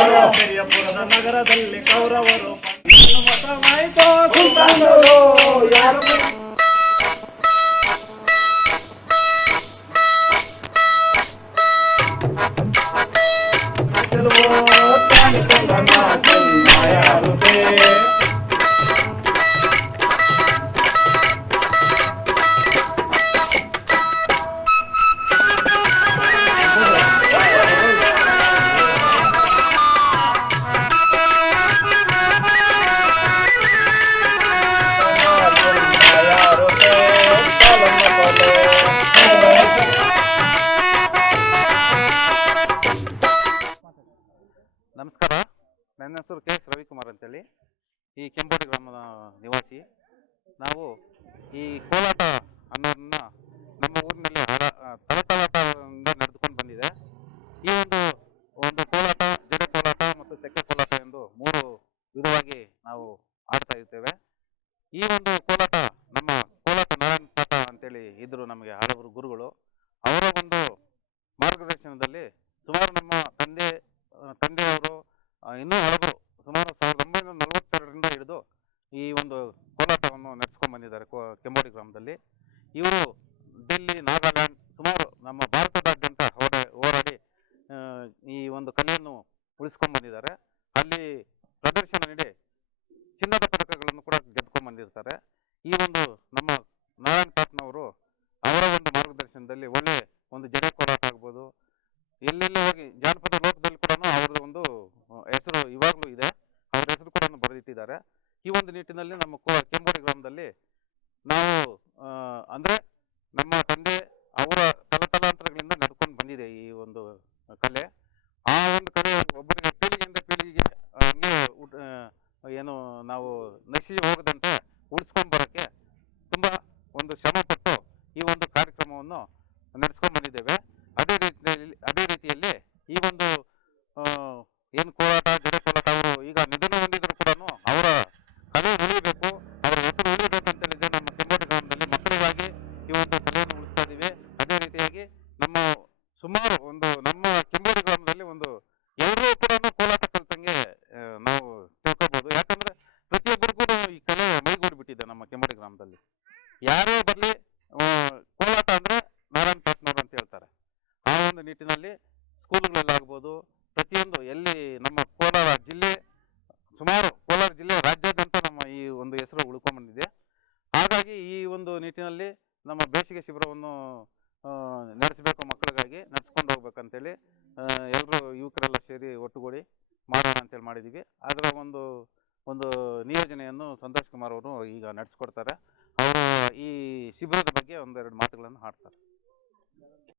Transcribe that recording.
ಪೆರಿಯಪುರದ ನಗರದಲ್ಲಿ ಕೌರವರು ಮತವಾಯಿತು ಸುಲ್ತಾನರು ಯಾರು ಗೆಲುವು ನನ್ನ ಹೆಸರು ಕೆ ಎಸ್ ರವಿಕುಮಾರ್ ಅಂತೇಳಿ. ಈ ಕೆಂಬೋಡಿ ಗ್ರಾಮದ ನಿವಾಸಿ. ನಾವು ಈ ಕೋಲಾಟ ಅನ್ನೋದನ್ನ ನಮ್ಮ ಊರಿನಲ್ಲಿ ಹಳ ತಲತಲಾಟದಿಂದ ನಡೆದುಕೊಂಡು ಬಂದಿದೆ. ಈ ಒಂದು ಒಂದು ಕೋಲಾಟ, ಜಡೆ ಕೋಲಾಟ ಮತ್ತು ಸೆಕ್ಕೆ ಕೋಲಾಟ ಎಂದು ಮೂರು ವಿಧವಾಗಿ ನಾವು ಆಡ್ತಾ ಇರ್ತೇವೆ. ಈ ಒಂದು ಕೋಲಾಟ ನಮ್ಮ ಕೋಲಾಟ ನಾರಾಯಣ ಪಾಠ ಅಂತೇಳಿ ಇದ್ದರು ನಮಗೆ ಹಲವರು ಗುರುಗಳು. ಅವರ ಒಂದು ಮಾರ್ಗದರ್ಶನದಲ್ಲಿ ಈ ಒಂದು ಕೋಲಾಟವನ್ನು ನಡೆಸ್ಕೊಂಡು ಬಂದಿದ್ದಾರೆ ಕೋ, ಕೆಂಬೋಡಿ ಗ್ರಾಮದಲ್ಲಿ. ಇವರು ದಿಲ್ಲಿ, ನಾಗಾಲ್ಯಾಂಡ್ ಸುಮಾರು ನಮ್ಮ ಭಾರತದಾದ್ಯಂತ ಹೋರಾ, ಹೋರಾಡಿ ಈ ಒಂದು ಕಲೆಯನ್ನು ಉಳಿಸ್ಕೊಂಡು ಬಂದಿದ್ದಾರೆ. ಅಲ್ಲಿ ಪ್ರದರ್ಶನ ನೀಡಿ ಚಿನ್ನದ ಪದಕಗಳನ್ನು ಕೂಡ ಗೆದ್ಕೊಂಡು ಬಂದಿರ್ತಾರೆ. ಈ ಒಂದು ನಮ್ಮ ನಾರಾಯಣ್ ಪಾಟ್ನವರು ಅವರ ಒಂದು ಮಾರ್ಗದರ್ಶನದಲ್ಲಿ ಒಳ್ಳೆ ಒಂದು ಜನ ಕೋಲಾಟ ಆಗ್ಬೋದು. ಎಲ್ಲೆಲ್ಲಿ ಹೋಗಿ ಜಾನಪದ ಲೋಕದಲ್ಲಿ ಕೂಡ ಅವ್ರದ್ದು ಒಂದು ಹೆಸರು ಇವಾಗಲೂ ಇದೆ. ಅವ್ರ ಹೆಸರು ಕೂಡ ಬರೆದಿಟ್ಟಿದ್ದಾರೆ. ಈ ಒಂದು ನಿಟ್ಟಿನಲ್ಲಿ ನಮ್ಮ ಕೆಂಬೋಡಿ ಗ್ರಾಮದಲ್ಲಿ ನಾವು ಅಂದರೆ ನಮ್ಮ ತಂದೆ ಅವರ ತಲತಲಾಂತರಗಳಿಂದ ನಡ್ಕೊಂಡು ಬಂದಿದೆ ಈ ಒಂದು ಕಲೆ. ಆ ಒಂದು ಕಲೆ ಒಬ್ಬರಿಗೆ ಪೀಳಿಗೆಯಿಂದ ಪೀಳಿಗೆಗೆ ಹಂಗೆ ಏನು ನಾವು ನಶಿಸಿ ಹೋಗದಂತೆ ನಮ್ಮ ಕೆಮ್ಮಡಿ ಗ್ರಾಮದಲ್ಲಿ. ಯಾರೇ ಬರಲಿ ಕೋಲಾಟ ಅಂದರೆ ನಾರಾಯಣ್ ಪಾಟ್ನವ್ರು ಅಂತ ಹೇಳ್ತಾರೆ. ಆ ಒಂದು ನಿಟ್ಟಿನಲ್ಲಿ ಸ್ಕೂಲುಗಳಲ್ಲಾಗ್ಬೋದು ಪ್ರತಿಯೊಂದು ಎಲ್ಲಿ ನಮ್ಮ ಕೋಲಾರ ಜಿಲ್ಲೆ, ಸುಮಾರು ಕೋಲಾರ ಜಿಲ್ಲೆ ರಾಜ್ಯಾದ್ಯಂತ ನಮ್ಮ ಈ ಒಂದು ಹೆಸರು ಉಳ್ಕೊಂಡ್ಬಂದಿದೆ ಹಾಗಾಗಿ ಈ ಒಂದು ನಿಟ್ಟಿನಲ್ಲಿ ನಮ್ಮ ಬೇಸಿಗೆ ಶಿಬಿರವನ್ನು ನಡೆಸಬೇಕು ಮಕ್ಕಳಿಗಾಗಿ ನಡೆಸ್ಕೊಂಡು ಹೋಗ್ಬೇಕಂತೇಳಿ ಎಲ್ಲರೂ ಯುವಕರೆಲ್ಲ ಸೇರಿ ಒಟ್ಟುಗೂಡಿ ಮಾಡೋಣ ಅಂತೇಳಿ ಮಾಡಿದ್ದೀವಿ ಅದರ ಒಂದು ಒಂದು ನಿಯೋಜನೆಯನ್ನು ಸಂತೋಷ್ ಕುಮಾರ್ ಅವರು ಈಗ ನಡೆಸ್ಕೊಡ್ತಾರೆ. ಅವರು ಈ ಶಿಬಿರದ ಬಗ್ಗೆ ಒಂದೆರಡು ಮಾತುಗಳನ್ನು ಹಾಡ್ತಾರೆ.